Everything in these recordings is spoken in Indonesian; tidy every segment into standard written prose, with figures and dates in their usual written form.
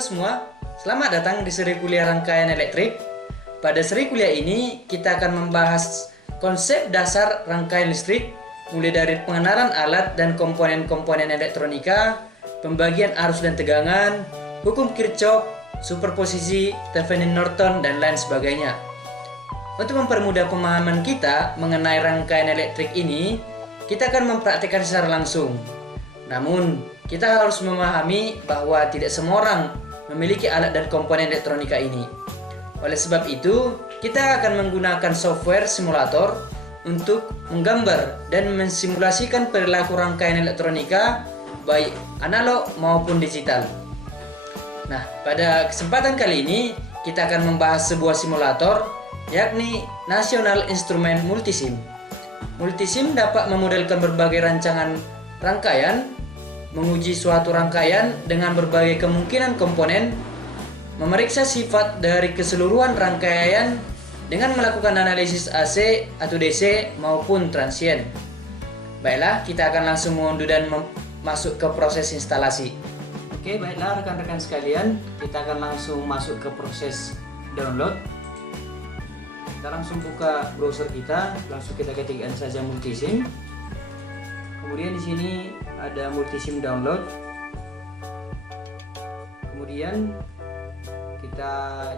Halo semua, selamat datang di seri kuliah rangkaian elektrik. Pada seri kuliah ini, kita akan membahas konsep dasar rangkaian listrik, mulai dari pengenalan alat dan komponen-komponen elektronika, pembagian arus dan tegangan, hukum Kirchhoff, superposisi, Thevenin Norton, dan lain sebagainya. Untuk mempermudah pemahaman kita mengenai rangkaian elektrik ini, kita akan mempraktikkan secara langsung. Namun, kita harus memahami bahwa tidak semua orang memiliki alat dan komponen elektronika ini. Oleh sebab itu, kita akan menggunakan software simulator untuk menggambar dan mensimulasikan perilaku rangkaian elektronika baik analog maupun digital. Nah, pada kesempatan kali ini kita akan membahas sebuah simulator, yakni National Instrument Multisim. Multisim dapat memodelkan berbagai rancangan rangkaian, menguji suatu rangkaian dengan berbagai kemungkinan komponen, memeriksa sifat dari keseluruhan rangkaian dengan melakukan analisis AC atau DC maupun transient. Baiklah, kita akan langsung mengunduh dan masuk ke proses instalasi. Oke, baiklah rekan-rekan sekalian, kita akan langsung masuk ke proses download. Kita langsung buka browser kita, langsung kita ketikkan saja Multisim. Kemudian di sini ada Multisim download. Kemudian kita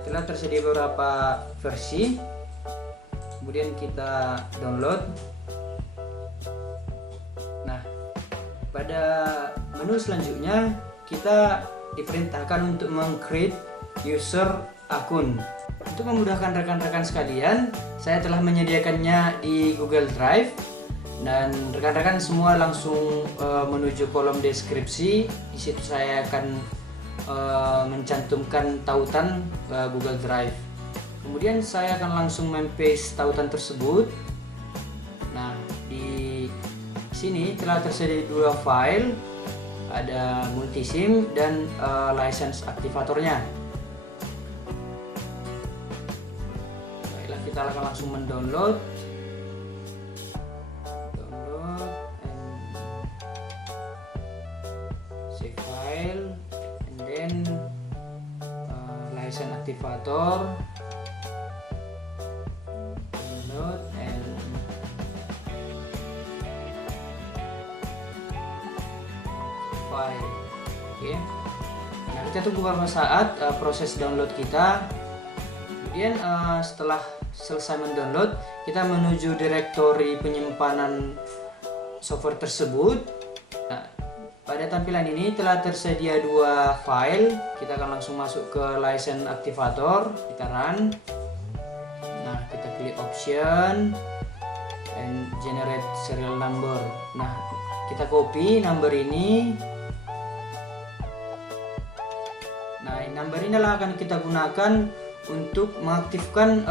telah tersedia beberapa versi. Kemudian kita download. Nah, pada menu selanjutnya kita diperintahkan untuk meng-create user akun. Untuk memudahkan rekan-rekan sekalian, saya telah menyediakannya di Google Drive. Dan rekan-rekan semua langsung menuju kolom deskripsi. Di situ saya akan mencantumkan tautan Google Drive. Kemudian saya akan langsung paste tautan tersebut. Nah, di sini telah tersedia dua file, ada Multisim dan license aktivatornya. Baiklah, kita akan langsung mendownload. File and then license activator, download and file. Oke. Nah, kita tunggu beberapa saat proses download kita. Kemudian setelah selesai mendownload, kita menuju direktori penyimpanan software tersebut. Nah, pada tampilan ini telah tersedia dua file. Kita akan langsung masuk ke license activator, kita run. Nah, kita klik option and generate serial number. Nah, kita copy number ini. Nah, number ini adalah akan kita gunakan untuk mengaktifkan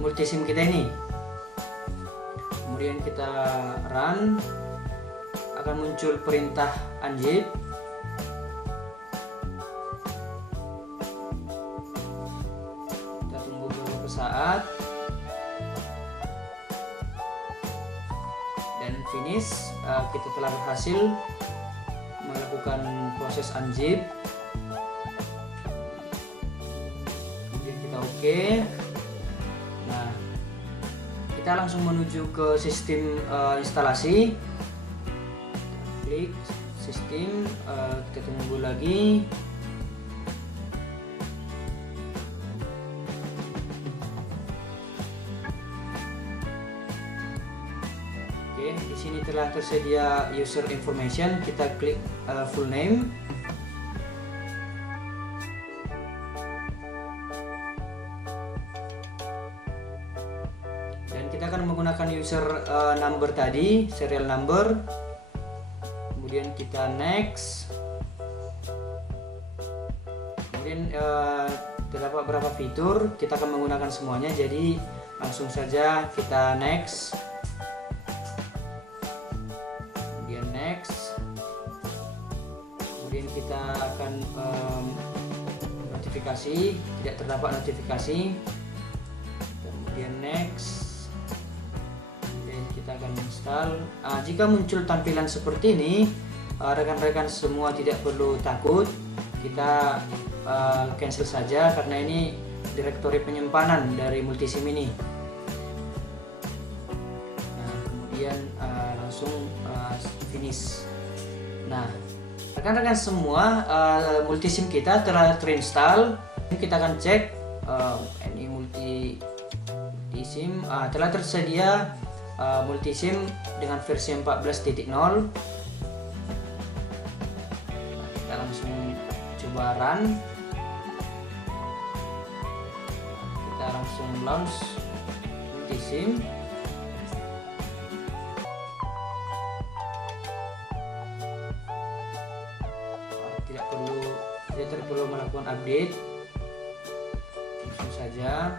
Multisim kita ini. Kemudian kita run. Akan muncul perintah unzip. Kita tunggu beberapa saat dan finish. Kita telah berhasil melakukan proses unzip. Kemudian kita oke. Nah, kita langsung menuju ke sistem instalasi. Klik sistem, kita tunggu lagi. Oke, di sini telah tersedia user information. Kita klik full name. Dan kita akan menggunakan user number tadi, serial number. Kemudian kita next. Kemudian terdapat beberapa fitur, kita akan menggunakan semuanya, jadi langsung saja kita next. Kemudian next. Kemudian kita akan notifikasi, tidak terdapat notifikasi. Kemudian next. Kita akan install. Jika muncul tampilan seperti ini, rekan-rekan semua tidak perlu takut. Kita cancel saja karena ini direktori penyimpanan dari multisim ini. Nah, kemudian langsung finish. Nah, rekan-rekan semua, multisim kita telah terinstall. Kita akan cek ini multisim telah tersedia multisim dengan versi 14.0. Kita langsung coba run. Kita langsung launch multisim. Tidak perlu melakukan update, langsung saja.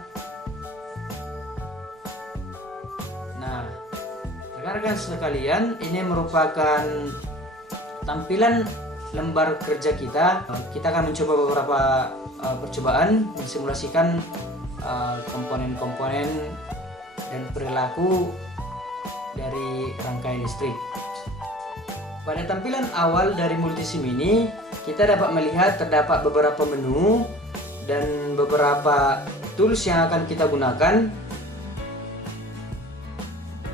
Nah, rekan-rekan sekalian, ini merupakan tampilan lembar kerja kita. Kita akan mencoba beberapa percobaan mensimulasikan komponen-komponen dan perilaku dari rangkaian listrik. Pada tampilan awal dari multisim ini, kita dapat melihat terdapat beberapa menu dan beberapa tools yang akan kita gunakan.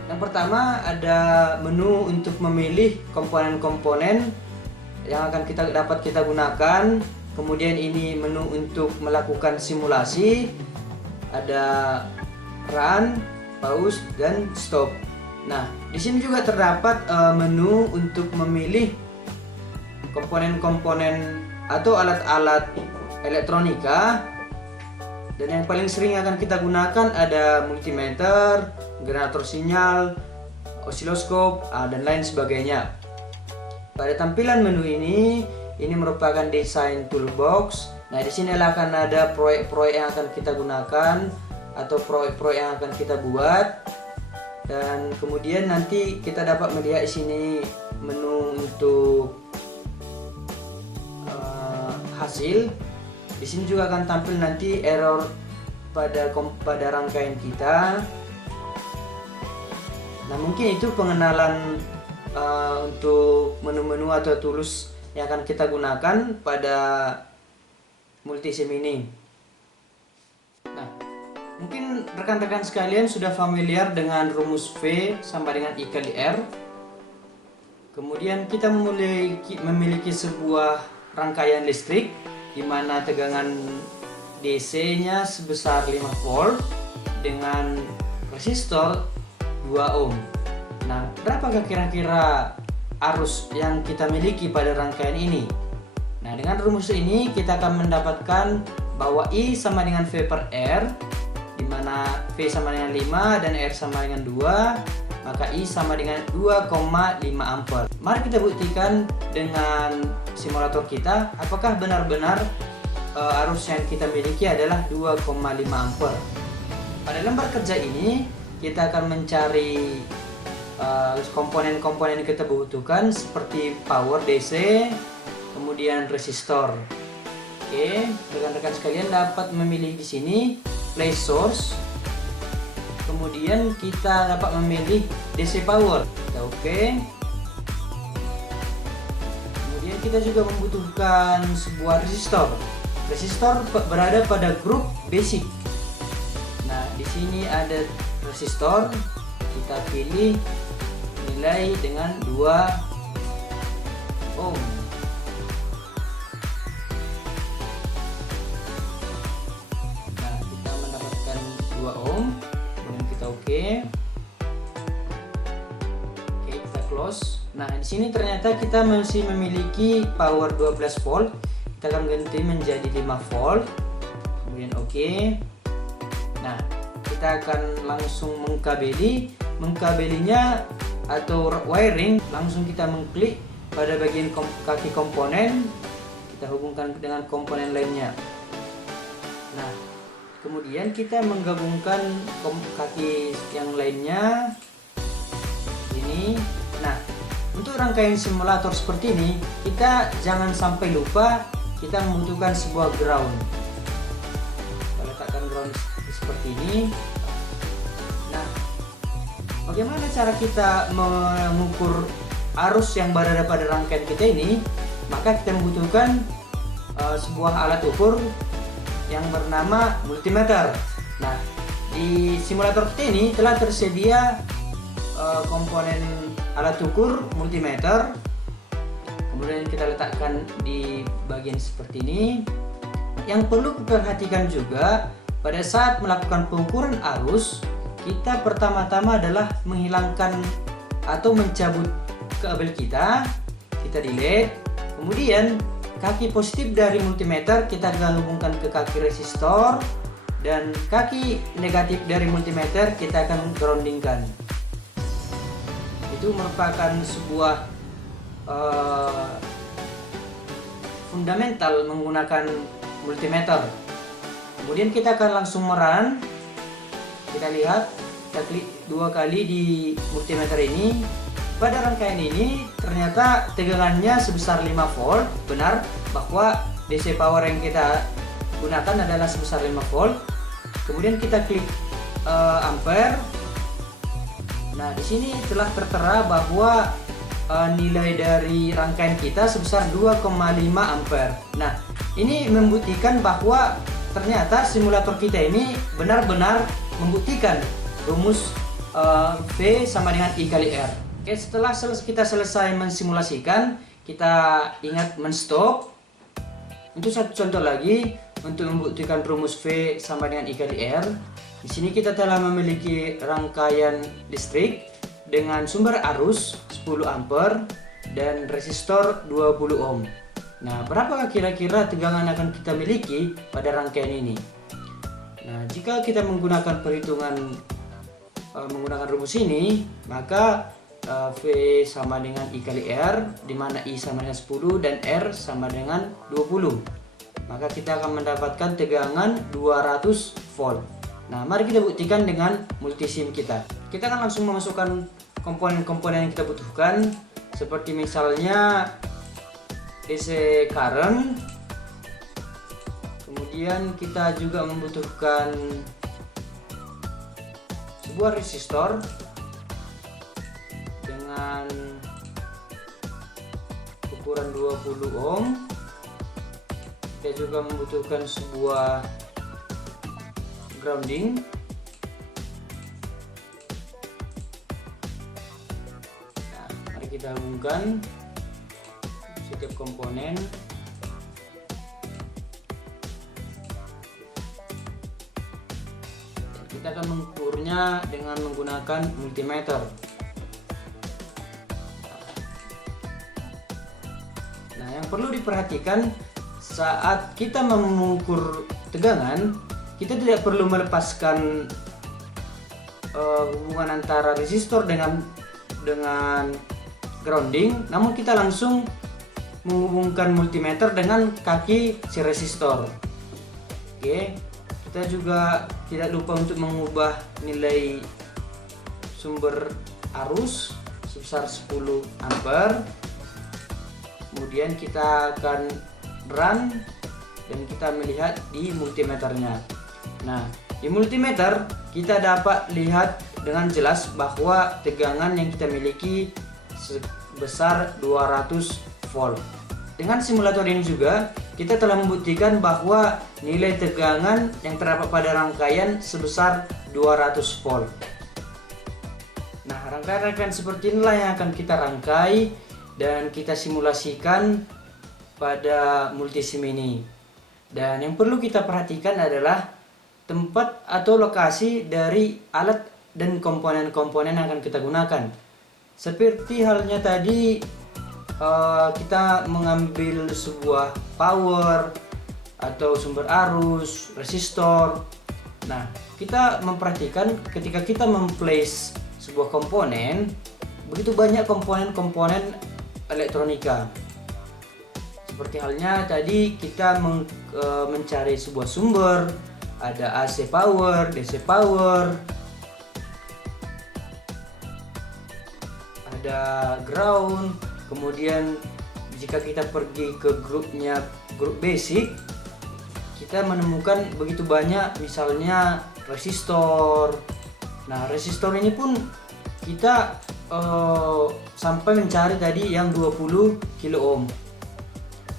Yang pertama ada menu untuk memilih komponen-komponen yang akan dapat kita gunakan. Kemudian ini menu untuk melakukan simulasi. Ada run, pause, dan stop. Nah, di sini juga terdapat menu untuk memilih komponen-komponen atau alat-alat elektronika. Dan yang paling sering akan kita gunakan ada multimeter, generator sinyal, osiloskop, dan lain sebagainya. Pada tampilan menu ini merupakan desain toolbox. Nah, di sini akan ada proyek-proyek yang akan kita gunakan atau proyek-proyek yang akan kita buat. Dan kemudian nanti kita dapat melihat di sini menu untuk hasil. Di sini juga akan tampil nanti error pada rangkaian kita. Nah, mungkin itu pengenalan untuk menu-menu atau tools yang akan kita gunakan pada multisim ini. Nah, mungkin rekan-rekan sekalian sudah familiar dengan rumus V sama dengan I kali R. Kemudian kita memiliki sebuah rangkaian listrik di mana tegangan DC-nya sebesar 5 volt dengan resistor 2 ohm. Nah, berapakah kira-kira arus yang kita miliki pada rangkaian ini? Nah, dengan rumus ini kita akan mendapatkan bahwa I sama dengan V per R, di mana V sama dengan 5 dan R sama dengan 2, maka I sama dengan 2,5 ampere. Mari kita buktikan dengan simulator kita apakah benar-benar arus yang kita miliki adalah 2,5 ampere. Pada lembar kerja ini kita akan mencari komponen-komponen yang kita butuhkan seperti power DC, kemudian resistor. Oke, rekan-rekan sekalian dapat memilih di sini place source. Kemudian kita dapat memilih DC power. Kita oke. Kemudian kita juga membutuhkan sebuah resistor. Resistor berada pada grup basic. Nah, di sini ada resistor. Kita pilih nilai dengan 2 ohm. Nah, kita mendapatkan 2 ohm. Kemudian kita oke. Oke, kita close. Nah, di sini ternyata kita masih memiliki power 12 volt. Kita akan ganti menjadi 5 volt. Kemudian oke. Nah, kita akan langsung mengkabelinya atau wiring. Langsung kita mengklik pada bagian kaki komponen, kita hubungkan dengan komponen lainnya. Nah, kemudian kita menggabungkan kaki yang lainnya ini. Nah, untuk rangkaian simulator seperti ini, kita jangan sampai lupa kita membutuhkan sebuah ground. Kita letakkan ground seperti ini. Nah, bagaimana cara kita mengukur arus yang berada pada rangkaian kita ini? Maka kita membutuhkan sebuah alat ukur yang bernama multimeter. Nah, di simulator kita ini telah tersedia komponen alat ukur multimeter. Kemudian kita letakkan di bagian seperti ini. Yang perlu diperhatikan juga pada saat melakukan pengukuran arus, kita pertama-tama adalah menghilangkan atau mencabut kabel kita delete. Kemudian kaki positif dari multimeter kita akan hubungkan ke kaki resistor, dan kaki negatif dari multimeter kita akan groundingkan. Itu merupakan sebuah fundamental menggunakan multimeter. Kemudian kita akan langsung merun. Kita lihat, kita klik 2 kali di multimeter ini. Pada rangkaian ini ternyata tegangannya sebesar 5 volt. Benar bahwa DC power yang kita gunakan adalah sebesar 5 volt. Kemudian kita klik ampere. Nah, di sini telah tertera bahwa nilai dari rangkaian kita sebesar 2,5 ampere. Nah, ini membuktikan bahwa ternyata simulator kita ini benar-benar membuktikan rumus V sama dengan I kali R. Oke, setelah kita selesai mensimulasikan, kita ingat men-stop. Untuk satu contoh lagi, untuk membuktikan rumus V sama dengan I kali R. Di sini kita telah memiliki rangkaian listrik dengan sumber arus 10 ampere dan resistor 20 ohm. Nah, berapa kira-kira tegangan akan kita miliki pada rangkaian ini? Nah, jika kita menggunakan perhitungan menggunakan rumus ini, maka V sama dengan I kali R, di mana I sama dengan 10 dan R sama dengan 20. Maka kita akan mendapatkan tegangan 200 volt. Nah, mari kita buktikan dengan multisim kita. Kita akan langsung memasukkan komponen-komponen yang kita butuhkan, seperti misalnya DC current. Kemudian kita juga membutuhkan sebuah resistor dengan ukuran 20 ohm. Kita juga membutuhkan sebuah grounding. Nah, mari kita hubungkan setiap komponen. Dan kita akan mengukurnya dengan menggunakan multimeter. Nah, yang perlu diperhatikan saat kita mengukur tegangan, kita tidak perlu melepaskan hubungan antara resistor dengan grounding, namun kita langsung menghubungkan multimeter dengan kaki si resistor. Oke, kita juga tidak lupa untuk mengubah nilai sumber arus sebesar 10 ampere. Kemudian kita akan run dan kita melihat di multimeternya. Nah, di multimeter kita dapat lihat dengan jelas bahwa tegangan yang kita miliki sebesar 200 volt. Dengan simulator ini juga kita telah membuktikan bahwa nilai tegangan yang terdapat pada rangkaian sebesar 200 volt. Nah, rangkaian-rangkaian seperti inilah yang akan kita rangkai dan kita simulasikan pada multisim ini. Dan yang perlu kita perhatikan adalah tempat atau lokasi dari alat dan komponen-komponen yang akan kita gunakan. Seperti halnya tadi kita mengambil sebuah power atau sumber arus, resistor. Nah, kita memperhatikan ketika kita memplace sebuah komponen, begitu banyak komponen-komponen elektronika. Seperti halnya tadi kita mencari sebuah sumber, ada AC power, DC power, ada ground. Kemudian jika kita pergi ke grup basic, kita menemukan begitu banyak misalnya resistor. Nah, resistor ini pun kita sampai mencari tadi yang 20 kilo ohm.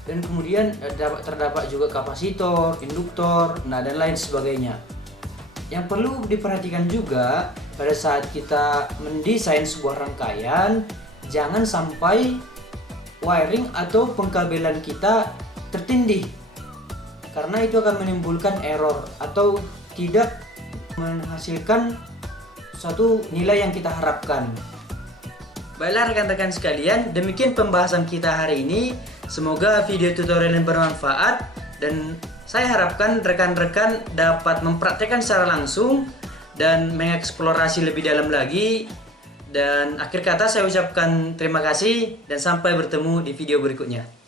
dan kemudian terdapat juga kapasitor, induktor, nah dan lain sebagainya. Yang perlu diperhatikan juga pada saat kita mendesain sebuah rangkaian, jangan sampai wiring atau pengkabelan kita tertindih, karena itu akan menimbulkan error atau tidak menghasilkan suatu nilai yang kita harapkan. Baiklah rekan-rekan sekalian, demikian pembahasan kita hari ini. Semoga video tutorial ini bermanfaat dan saya harapkan rekan-rekan dapat mempraktekkan secara langsung dan mengeksplorasi lebih dalam lagi. Dan akhir kata saya ucapkan terima kasih dan sampai bertemu di video berikutnya.